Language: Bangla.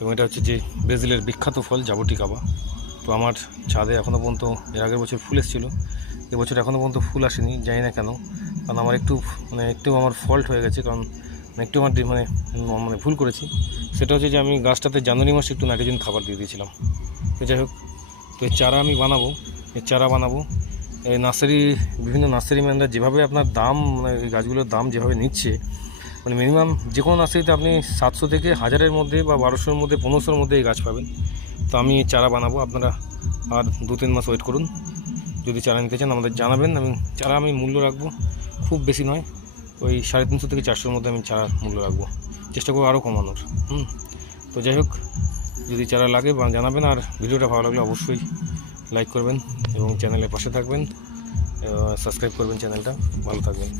এবং এটা হচ্ছে যে ব্রাজিলের বিখ্যাত ফল জাবুটিকাবা। তো আমার ছাদে এখনও পর্যন্ত এর আগের বছর ফুল এসেছিলো, এবছর এখনও পর্যন্ত ফুল আসেনি, জানি না কেন। কারণ আমার একটু আমার ফল্ট হয়ে গেছে, কারণ একটু আমার ভুল করেছি। সেটা হচ্ছে যে আমি গাছটাতে জানুয়ারি মাসে একটু নাইট্রোজেন খাবার দিয়ে দিয়েছিলাম। তো যাই হোক, তো এর চারা আমি বানাবো, এই বিভিন্ন নার্সারি ম্যানরা যেভাবে আপনার দাম, এই গাছগুলোর দাম যেভাবে নিচ্ছে, মিনিমাম যে কোনো নার্সারিতে আপনি 700 থেকে 1000-এর মধ্যে বা 1200-এর মধ্যে 1500-এর মধ্যে এই গাছ পাবেন। তো আমি চারা বানাবো, আপনারা আর 2-3 মাস ওয়েট করুন। যদি চারা নিতে চান আমাদের জানাবেন। চারা আমি মূল্য রাখবো খুব বেশি নয়, ওই 350 থেকে 400-এর মধ্যে আমি চারার মূল্য রাখবো, চেষ্টা করবো আরও কমানোর। তো যাই হোক, যদি চারা লাগে বা জানাবেন। আর ভিডিওটা ভালো লাগলে অবশ্যই লাইক করবেন এবং চ্যানেলের পাশে থাকবেন, সাবস্ক্রাইব করবেন চ্যানেলটা। ভালো থাকবেন।